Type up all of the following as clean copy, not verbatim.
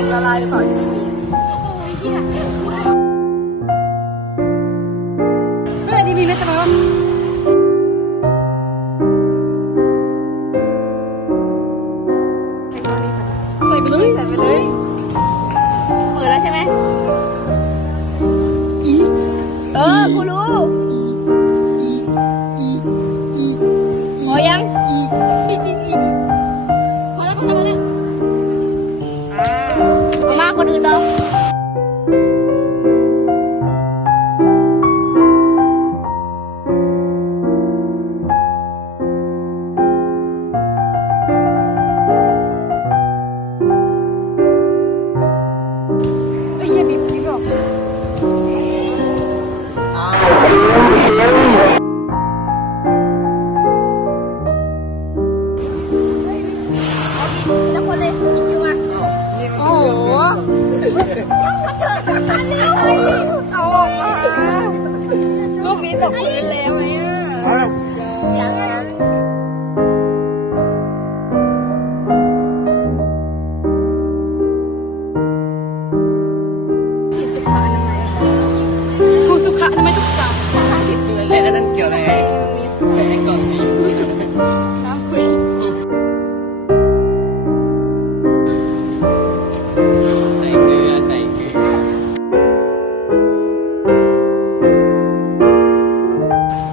ข็งละลายหรือเปล่าไม่มีเฮ้ยดีมีไหมจะมาว่าใส่ไปเลยใส่ไปเลยเปิดแล้วใช่ไหมกูรู้พอยังพอแล้วมากคนอื่นต่อเอาออกมาลูกนี้ตกพื้นแล้วไหมยังถูกสุขะทำไมถูกจับผิดเลยอันนั้นเกี่ยวอะไรไอ้กล่องนี้น้ำฟรี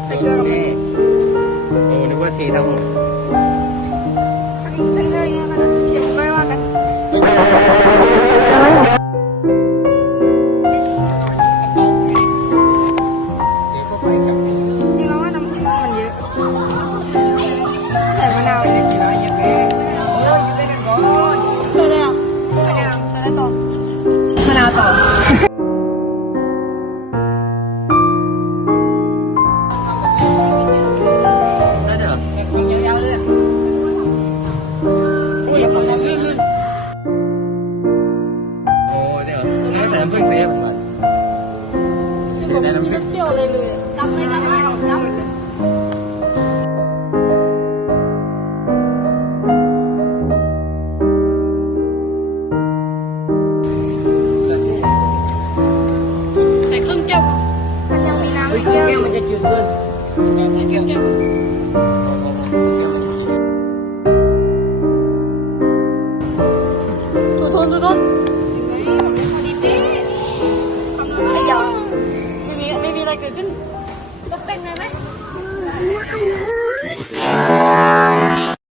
ใส่เกลือนึกว่าทีทั้งหมดสักเรื่องนี้มันเขียนไว้ว่ากันจริงแล้วว่าน้ำผึ้งมันเยอะใส่มะนาวเลยนะอย่าแพงเยอะอยู่ด้วยกันก่อนใส่เลยอ่ะใส่ได้ต่อมะนาวต่อน้ำผึ้งเปรี้ยวก่อนได้น้ำผึ้งเปรี้ยวเลยดำเลยใส่ครึ่งแก้วมันยังมีน้ำแก้วมันจะจืดเกินแก้วทุนไม่มีอะไรเกิดขึ้นต้องเต้นไหม